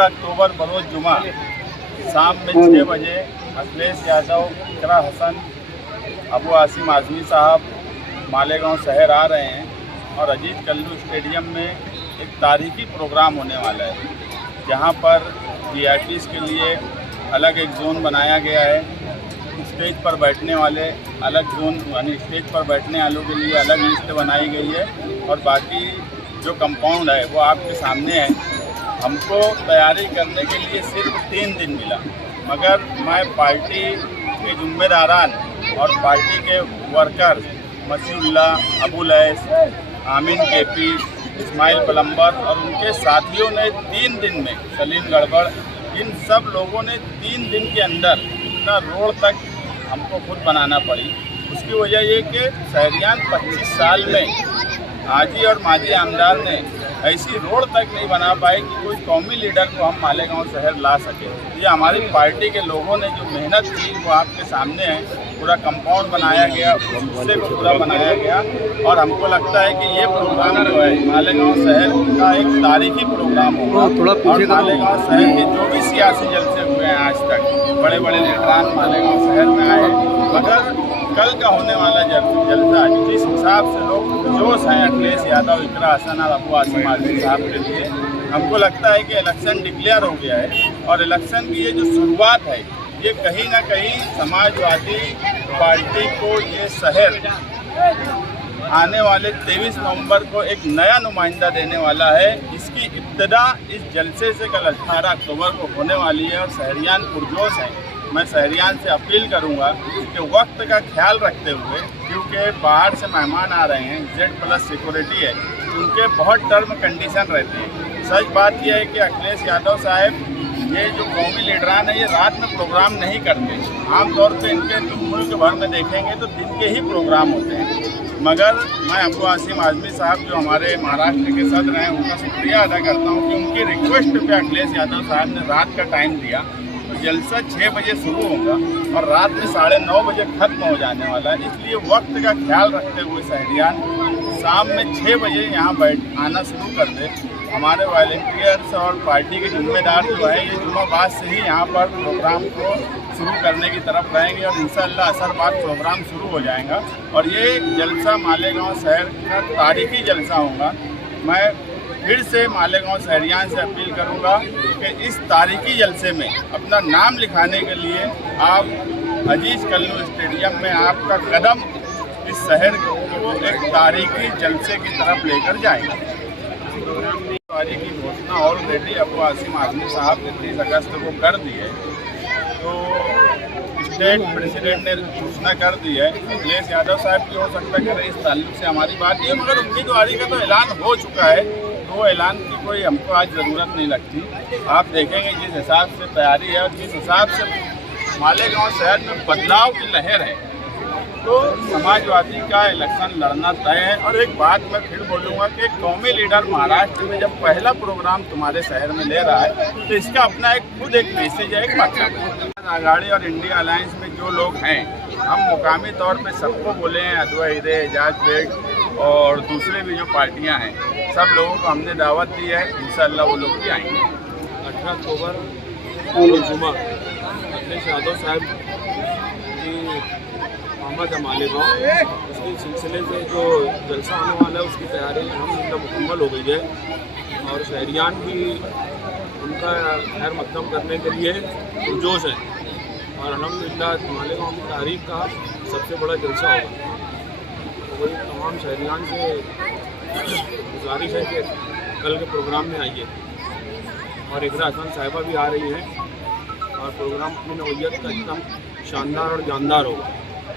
18 अक्टूबर बरोज़ जुमा शाम में 6 बजे अखिलेश यादव, इकरा हसन, अबू आसिम आज़मी साहब मालेगांव शहर आ रहे हैं और अजीत कल्लू स्टेडियम में एक तारीखी प्रोग्राम होने वाला है, जहां पर वीआईपीज़ के लिए अलग एक जोन बनाया गया है। स्टेज पर बैठने वाले अलग जोन, यानी स्टेज पर बैठने वालों के लिए अलग लिस्ट बनाई गई है और बाकी जो कंपाउंड है वो आपके सामने है। हमको तैयारी करने के लिए सिर्फ 3 दिन मिला, मगर मैं पार्टी के जिम्मेदारान और पार्टी के वर्कर मसीहुल्लाह, अबू लैस, आमीन केपी, इस्माइल पलम्बर और उनके साथियों ने 3 दिन में, सलीम गड़बड़, इन सब लोगों ने 3 दिन के अंदर इतना रोड तक हमको खुद बनाना पड़ी। उसकी वजह ये कि शहरियान 25 साल में आजी और माजी आमदार ने ऐसी रोड तक नहीं बना पाए कि कोई कौमी लीडर को हम मालेगांव शहर ला सके। ये हमारी पार्टी के लोगों ने जो मेहनत की वो आपके सामने है। पूरा कंपाउंड बनाया गया, उससे पूरा बनाया गया और हमको लगता है कि ये प्रोग्राम जो है मालेगांव शहर का एक तारीखी प्रोग्राम होगा। और मालेगांव शहर के जो भी सियासी जलसे हुए हैं आज तक, बड़े बड़े लीडरान मालेगांव शहर में आए, मगर कल का होने वाला जलसा जिस हिसाब से लोग जोश हैं अखिलेश यादव, इकरा हसन और अबू आसिम आज़मी साहब के लिए, हमको लगता है कि इलेक्शन डिक्लेयर हो गया है और इलेक्शन की ये जो शुरुआत है ये कहीं ना कहीं समाजवादी पार्टी को ये शहर आने वाले 23 नवंबर को एक नया नुमाइंदा देने वाला है। इसकी इब्तिदा इस जलसे से कल 18 अक्टूबर को होने वाली है और शहरियान पुरजोश हैं। मैं शहरियान से अपील करूंगा कि वक्त का ख्याल रखते हुए, क्योंकि बाहर से मेहमान आ रहे हैं, Z+ सिक्योरिटी है, उनके बहुत टर्म कंडीशन रहते हैं। सच बात यह है कि अखिलेश यादव साहब, ये जो कौमी लीडरान है, ये रात में प्रोग्राम नहीं करते। आमतौर पे इनके मुल्क भर में देखेंगे तो दिन के ही प्रोग्राम होते हैं, मगर मैं अबू आसिम आज़मी साहब जो हमारे महाराष्ट्र के सदर हैं उनका शुक्रिया अदा करता हूँ कि उनकी रिक्वेस्ट पे अखिलेश यादव साहब ने रात का टाइम दिया। तो जलसा 6 बजे शुरू होगा और रात में 9:30 बजे खत्म हो जाने वाला है। इसलिए वक्त का ख्याल रखते हुए शहरियान शाम में 6 बजे यहाँ आना शुरू कर दे। हमारे वॉलंटियर्स और पार्टी के जिम्मेदार जो है ये जुम्माबाद से ही यहाँ पर प्रोग्राम को शुरू करने की तरफ रहेंगे और इंशाअल्लाह असर बाद प्रोग्राम शुरू हो जाएगा और ये जलसा मालेगांव शहर का तारीखी जलसा होगा। मैं फिर से मालेगांव शहरियान से अपील करूंगा कि इस तारीखी जलसे में अपना नाम लिखाने के लिए आप अजीज कल्लू स्टेडियम में आपका कदम इस शहर को एक तारीखी जलसे की तरफ लेकर जाएगा। तारीख की घोषणा ऑलरेडी अबू आसिम आज़मी साहब ने 30 अगस्त को कर दी है, तो स्टेट प्रेसिडेंट ने घोषणा कर दी है। अखिलेश यादव साहब की हो सकता है कि इस ताल्लुक से हमारी बात नहीं है, मगर उम्मीदवारी का तो ऐलान हो चुका है, तो वो ऐलान की कोई हमको आज ज़रूरत नहीं लगती। आप देखेंगे जिस हिसाब से तैयारी है और जिस हिसाब से मालेगांव शहर में बदलाव की लहर है, तो समाजवादी का इलेक्शन लड़ना तय है। और एक बात मैं फिर बोलूँगा कि कौमी लीडर महाराष्ट्र में जब पहला प्रोग्राम तुम्हारे शहर में ले रहा है तो इसका अपना खुद एक मैसेज है, एक मतलब है। आघाड़ी और इंडिया अलायंस में जो लोग हैं, हम मुकामी तौर पे सबको बोले हैं, अदवा हिदे, एजाज बेग और दूसरे भी जो पार्टियाँ हैं, सब लोगों को हमने दावत दी है। इंशाअल्लाह वो लोग भी आएंगे। 18 अक्टूबर जुमा अखिलेश यादव साहब की आमद है मालेगांव, उसके सिलसिले से जो जलसा आने वाला है उसकी तैयारी हम मुकम्मल हो गई है और शहरियान भी उनका खैर मकदम करने के लिए पुरजोश है और अल्हम्दुलिल्लाह मालेगांव की तारीख का सबसे बड़ा जलसा होगा। तो वही तमाम शहरियान से गुजारिश है कि कल के प्रोग्राम में आइए और इकरा हसन साहिबा भी आ रही हैं और प्रोग्राम अपनी नौयत का एकदम शानदार और जानदार होगा।